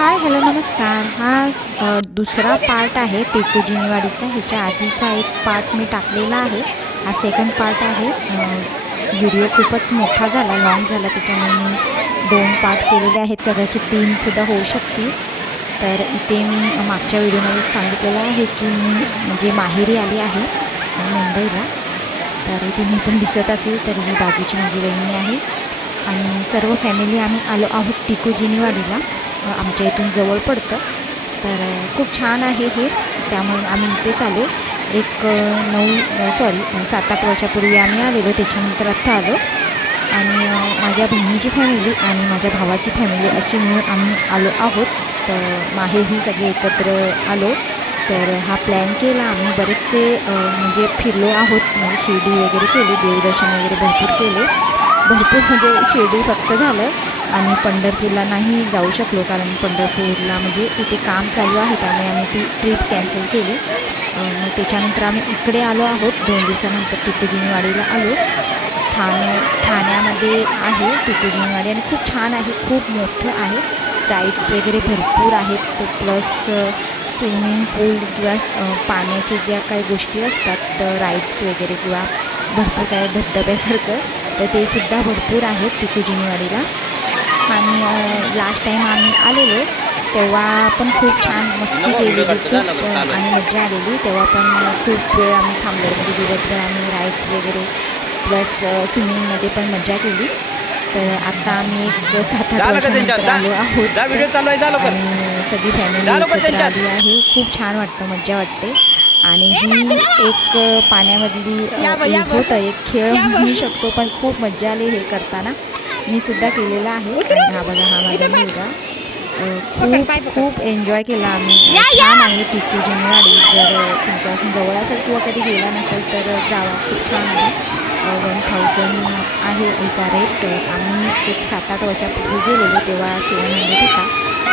Hi hello नमस्कार. हा दुसरा पार्ट आहे टिकू जिनीवाडीचा. ह्याच्या आधीचा एक पार्ट मी टाकलेला आहे. हा सेकंड पार्ट आहे. व्हिडिओ खूपच मोठा झाला लॉंग झाला. त्याच्यामुळे मी दोन पार्ट केलेले आहेत. कदाचित तीनसुद्धा होऊ शकतील. तर इथे मी मागच्या व्हिडिओमध्ये सांगितलेलं आहे की मी म्हणजे माहेरी आली आहे मुंबईला तर इथे मी पण दिसत असेल तर ही बाजूची माझी वहिनी आहे. आणि सर्व फॅमिली आम्ही आलो आहोत टिकू जिनीवाडीला. आमच्या इथून जवळ पडतं. तर खूप छान आहे हे. त्यामुळे आम्ही इथेच आलो. एक नऊ सॉरी सात आठ वर्षापूर्वी आम्ही आलेलो. त्याच्यानंतर आत्ता आलो. आणि माझ्या बहिणीची फॅमिली आणि माझ्या भावाची फॅमिली अशी मिळून आम्ही आलो आहोत. तर माहेरही सगळे एकत्र आलो. तर हा प्लॅन केला. आम्ही बरेचसे म्हणजे फिरलो आहोत. म्हणजे शिर्डी वगैरे केली. देवदर्शन वगैरे भरपूर केले. भरपूर म्हणजे शिर्डी फक्त झालं. आणि पंढरपूरला नाही जाऊ शकलो कारण पंढरपूरला म्हणजे तिथे काम चालू आहे त्यामुळे आम्ही ती ट्रिप कॅन्सल केली. मग त्याच्यानंतर आम्ही इकडे आलो आहोत दोन दिवसानंतर टिपूजिनीवाडीला आलो. ठाणे ठाण्यामध्ये आहे टिपूजिनीवाडी आणि खूप छान आहे खूप मोठं आहे. राईड्स वगैरे भरपूर आहेत प्लस स्विमिंग पूल किंवा पाण्याच्या ज्या काही गोष्टी असतात तर राईड्स वगैरे किंवा भरपूर काय धबधब्यासारखं तर ते सुद्धा भरपूर आहेत टिपूजिनीवाडीला आणि लास्ट टाईम आम्ही आलेलो तेव्हा पण खूप छान मस्ती केलेली खूप आणि मजा आलेली तेव्हा पण खूप वेळ आम्ही थांबलो म्हणजे दिवसभर आम्ही राईड्स वगैरे प्लस स्विमिंगमध्ये पण मजा केली तर आता आम्ही एक सात आठ वर्षानंतर? आलो आहोत. आणि सगळी फॅमिली एकत्र. आली आहे खूप छान वाटतं मजा वाटते आणि ही एक पाण्यामधली. होतं एक खेळ. म्हणू शकतो पण खूप मजा आली हे करताना मी सुद्धा केलेलं आहे. आणि हा बघा हा माझा. मुलगा. खूप. खूप एन्जॉय केला आम्ही. छान आहे टिकू जिनवाडी. जर अ, तुमच्यापासून जवळ असेल किंवा कधी गेला नसेल तर जावा. खूप छान आहे. वन थाउजंड आहे याचा रेट आम्ही एक सात आठ वर्षापूर्वी गेलेलो तेव्हा सेवन हंड्रेड होता.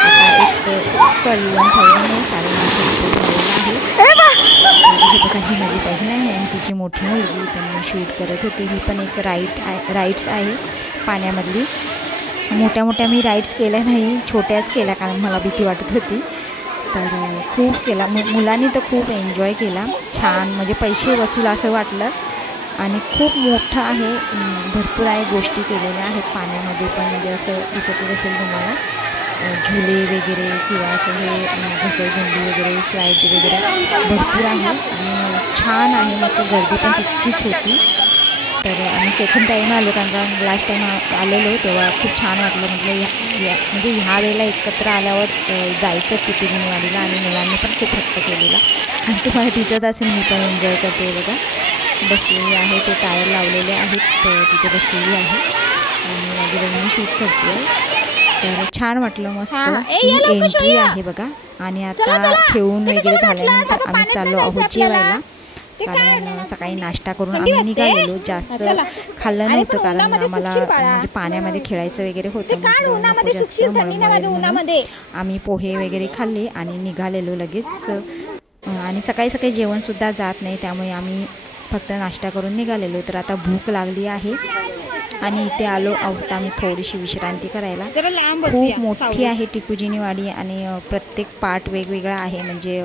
आता एक सॉरी वन थाउजंड नाही साडेनऊशे रुपये आहे माझी बहीण आहे आणि तिची मोठी मुलगी त्यांना शूट करत होती. ही पण एक राईट आहे राईड्स आहे पाण्यामधली. मोठ्या मोठ्या मी राईड्स केल्या नाही छोट्याच केल्या कारण मला भीती वाटत होती. तर खूप केला. मु मुलांनी तर खूप एन्जॉय केला. छान म्हणजे पैसे वसूल असं वाटलं. आणि खूप मोठं आहे. भरपूर आहे गोष्टी केलेल्या आहेत पाण्यामध्ये पण. म्हणजे असं दिसतच असेल तुम्हाला. झुले वगैरे किंवा असं हे घसरगुंडी वगैरे स्लाईड वगैरे भरपूर आहे आणि छान आहे मस्त गर्दी पण तितकीच होती. तर आम्ही सेकंड टाईम आलो कारण का लास्ट टाईम आलेलो तेव्हा खूप छान वाटलं. म्हटलं या या म्हणजे ह्या वेळेला एकत्र आल्यावर जायचं तिथे टिपिजिनीवाडीला आणि मुलांनी पण खूप हट्ट केलेला. आणि तुम्हाला दिसत असेल मी पण एन्जॉय करते बघा. बसलेली आहे ते टायर लावलेले आहेत तिथे बसलेली आहे. आणि माझी बहिणी शूट करते. तर छान वाटलं मस्त एंट्री. आहे बघा आणि आता ते वगैरे? झाल्यानंतर आम्ही चाललो आहोत. जेवायला कारण. सकाळी नाश्ता करून आम्ही. निघालेलो जास्त. खाल्लं नव्हतं कारण आम्हाला. म्हणजे पाण्यामध्ये खेळायचं वगैरे होतं नको जास्त म्हणून. आम्ही पोहे वगैरे खाल्ले आणि निघालेलो लगेच आणि सकाळी सकाळी जेवणसुद्धा जात नाही त्यामुळे आम्ही फक्त नाश्ता करून निघालेलो तर आता भूक लागली आहे आणि इथे आलो आहोत आम्ही थोडीशी विश्रांती करायला खूप मोठी. आहे टिकूजिनी वाडी आणि प्रत्येक पार्ट वेगवेगळा आहे म्हणजे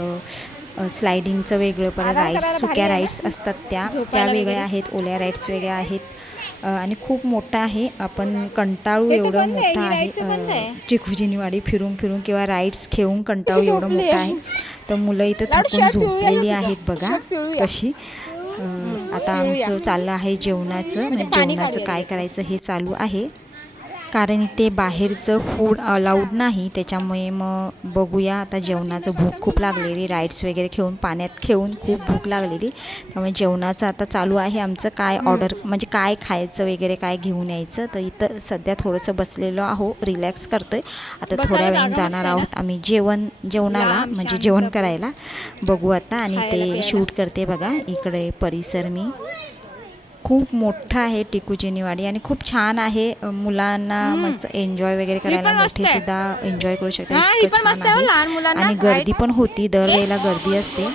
स्लायडिंगचं वेगळं परत राईड्स सुक्या? राईड्स असतात त्या त्या वेगळ्या. आहेत ओल्या राईड्स वेगळ्या आहेत आणि खूप मोठा आहे आपण कंटाळू एवढं मोठं आहे. चिकुजिनी वाडी फिरून फिरून किंवा राईड्स खेळून कंटाळू एवढं मोठं आहे? तर मुलं इथं थकून झोपलेली. आहेत बघा. कशी आता आमचं चाललं आहे जेवणाचं म्हणजे पाणी जेवणाचं काय करायचं हे चालू आहे. कारण इथे बाहेरचं फूड अलाउड नाही. त्याच्यामुळे मग बघूया. आता जेवणाचं भूक खूप लागलेली. राईड्स वगैरे खेळून पाण्यात खेळून खूप भूक लागलेली. त्यामुळे जेवणाचं आता चालू आहे. आमचं काय ऑर्डर म्हणजे काय खायचं वगैरे काय घेऊन यायचं तर इथं सध्या थोडंसं बसलेलो आहो. रिलॅक्स करतोय. आता बसायला थोड्या वेळाने जाणार? आहोत आम्ही जेवण जेवणाला म्हणजे जेवण. करायला. बघू आता आणि ते. शूट करते बघा. इकडे परिसर मी. खूप मोठं आहे टिकूचिनीवाडी आणि खूप छान आहे मुलांना एन्जॉय वगैरे करायला मोठे. सुद्धा एन्जॉय करू शकतात हा. आणि गर्दी पण होती दरवेळेला गर्दी असते.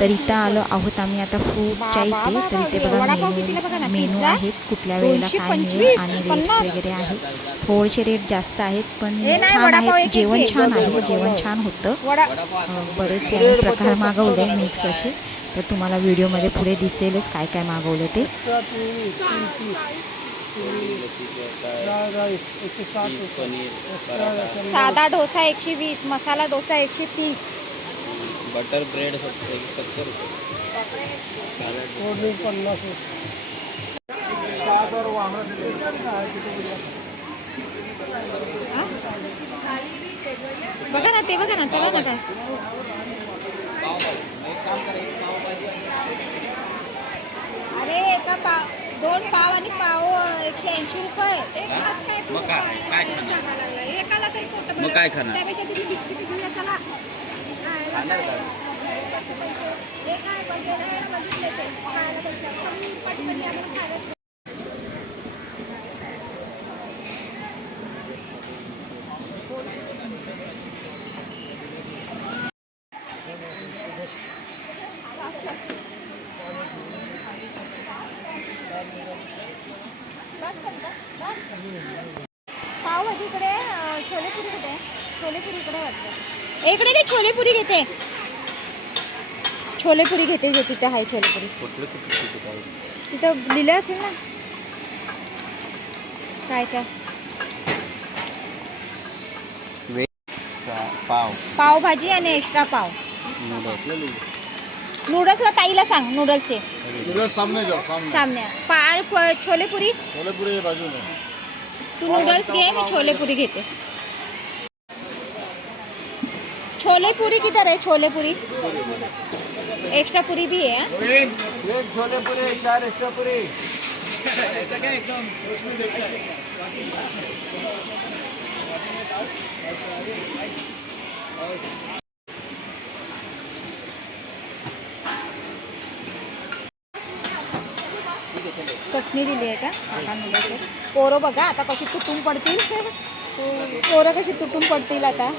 तर इथं आलो आहोत आम्ही आता फ्रूटच्या इथे तर इथे बघा मेनू आहेत कुठल्या वेळेला काय मिळेल आणि रेट्स. वगैरे आहेत. थोडेसे रेट जास्त आहेत पण छान आहेत जेवण छान आहे जेवण छान होतं. वडा बरेच प्रकार मागवले मिक्स असे. तर तुम्हाला व्हिडिओमध्ये पुढे दिसेलच काय काय मागवलं ते. साधा डोसा एकशे वीस मसाला डोसा एकशे तीस. बटर ब्रेड सत्तर रुपये. बघा ना ते बघा ना चला ना काय अरे एका पाव दोन पाव आणि पाव एकशे ऐंशी रुपये. मग काय काय खाणार? एकाला तरी पोट मग काय खाणार? त्यापेक्षा तुम्ही बिस्किट घेऊन या, चला. खाणार का? हे काय बघितलं बघितलं ते. खायला बसलं. पण पटकन या म्हणून खायला इकडे छोलेपुरी कुठे आहे? छोलेपुरी इकडे वाटतं. इकडे ते छोलेपुरी घेते. छोलेपुरी घेते जे तिथे आहे छोलेपुरी? तिथं लिहिलं असेल ना. काय काय पाव. पावभाजी आणि एक्स्ट्रा पाव. नूडल्सला ताईला सांग नूडल्सचे नूडल्स सामने जाओ सामने सामने पाळ प- छोलेपुरी छोले पूरे बाजू में तू नूडल्स घे मी छोलेपुरी घेते छोलेपुरी किधर है छोलेपुरी एक्स्ट्रा पुरी भी है हाँ? एक छोले पूरे चार एक्स्ट्रा पूरे चटणी दिली आहे का? काका पोरं बघा आता कशी तुटून पडतील. पोरं कशी तुटून पडतील आता?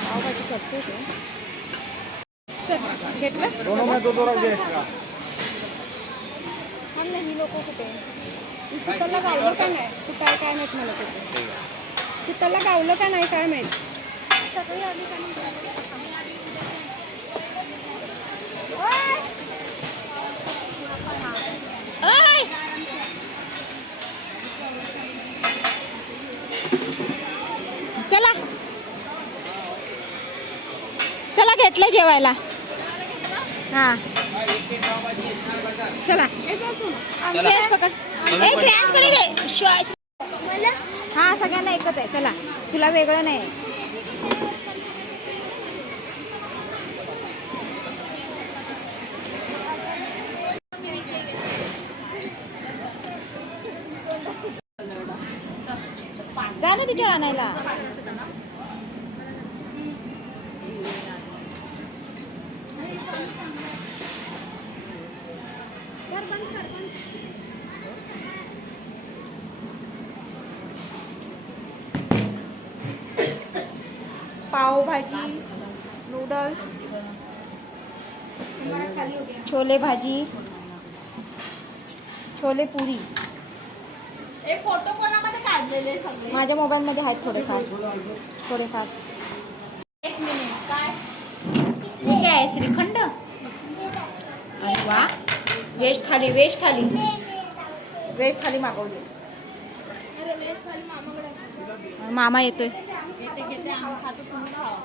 पावभाजी करते चल घेतलं? दोनों में लोक कुठे शीतलला गावलं का नाही? कुठं काय माहीत मला कुठे शीतलला गावलं का नाही काय माहीत? सगळी आली का नाही? चला. चला घेतलं जेवायला. हा. चला. श्रेयस पकड. ए हा सगळ्यांना एकच आहे. चला. तुला वेगळं नाही. तुझ्या आणायला? पावभाजी नूडल्स छोले भाजी छोले पुरी. ए फोटो काढलेले सगळे माझ्या मोबाईलमध्ये आहेत थोडेफार. थोडेफार. एक मिनिट काय? हे काय आहे श्रीखंड. अरे वा veg thali veg thali. Veg thali मागवली. वेज थाली आहे. मामा येतोय. घेते घेते आम्ही खातो तुम्ही खावा.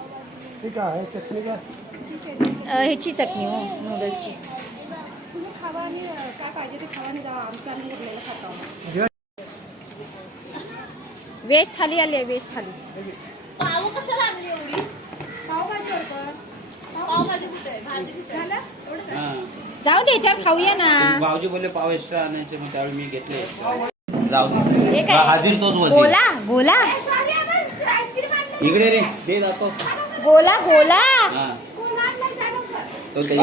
ठीक आहे चटणी का ह्याची चटणी हो नूडल्सची व्हेज थाली आली आहे व्हेज थाली. पाव एवढी? पावभाजी होतं. पावभाजी कुठे? भाजी हा. जाऊ दे याच्यावर खाऊया ना. भाऊजी बोलले पाव एक्स्ट्रा आणायचे मग त्यावेळी मी घेतले जाऊ दे. हे काय? हाजीर तोच वजीर गोला गोला. इकडे रे दे जातो गोला गोला. हा. तो ते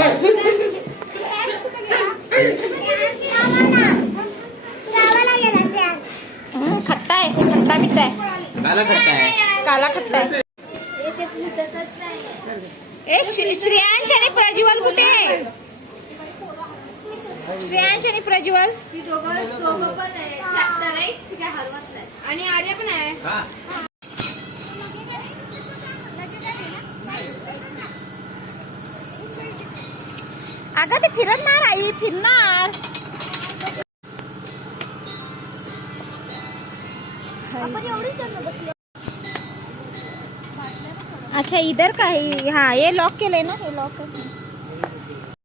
खट्टा आहे खट्टा मिठा आहे. मला खट्टा आहे. काला खट्टा आहे. ए श्री- श्रेयांश आणि प्रज्वल कुठे? श्रेयांश आणि प्रज्वल? नाही आणि आर्य पण आहे. हा. अगं ते फिरणार आई फिरणार. अच्छा इधर का? है हाँ ये लॉक केलंय ना? हे लॉक